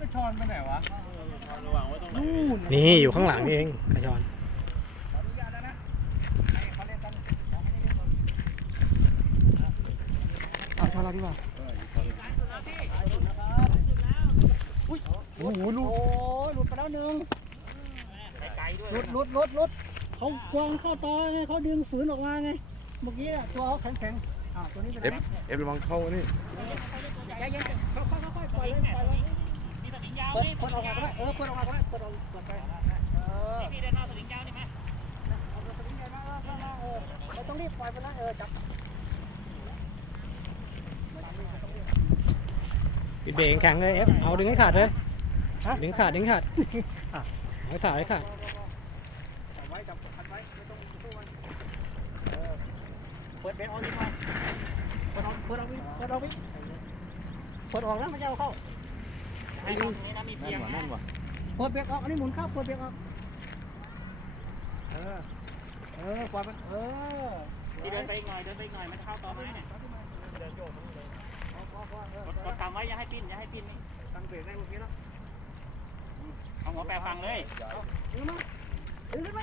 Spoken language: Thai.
กระชอนไปไหนวะระวังไว้ตรงไหนนู่นนี่อยู่ข้างหลังนี่เองกระชอนเอาชอนเราดีกว่าโอ้โหหลุดโอ้ยหลุดไปแล้วหนึ่งไกลๆด้วยหลุดหลุดหลุดหลุดเขากวางเข้าตอไงเขาดึงฝืนออกมาไง เมื่อกี้อะตัวเขาแข็งแข็งๆอ่าตัวนี้เป็นไงเอฟระวังเข้านี่ใจเย็นๆค่อยๆค่อยๆปล่อยเลยปล่อยเลย มีสลิงยาว เปิด นี่ เปิดออกมาก็ได้เออเปิดออกมาก็ได้เปิดออกเปิดไปเออพี่เดินหน้าสลิงยาวนี่ไหมเอาสลิงใหญ่มาเอามาเออไม่ต้องรีบปล่อยไปนะเออจับปิดเบรกแข็งเลยเอฟเอาดึงให้ขาดเลยดึงขาดดึงขาดเอาให้ขาดให้ขาดจับไว้จับพันไว้ไม่ต้องสู้มันเออเปิดเบรกออกดีกว่าเปิดออกเปิดออกวิเปิดออกวิเปิดออกแล้วไม่ใช่เอาเข้า ให้ตรงนี้นะมีเพียงนะปิดเบรกออก อันนี้หมุนเข้าเปิดเบรกออก เออ เออปล่อยมัน เออพี่เดินไปอีกหน่อย เดินไปอีกหน่อย มันเข้าต่อไม้เนี่ยเอาเอาเอาเออกดกำไว้อย่าให้ปิ้นอย่าให้ปิ้นนี่ตั้งเบรกได้เมื่อกี้แล้วเอาหัวแปรฟังเลยเอาดึงมาดึงขึ้นไป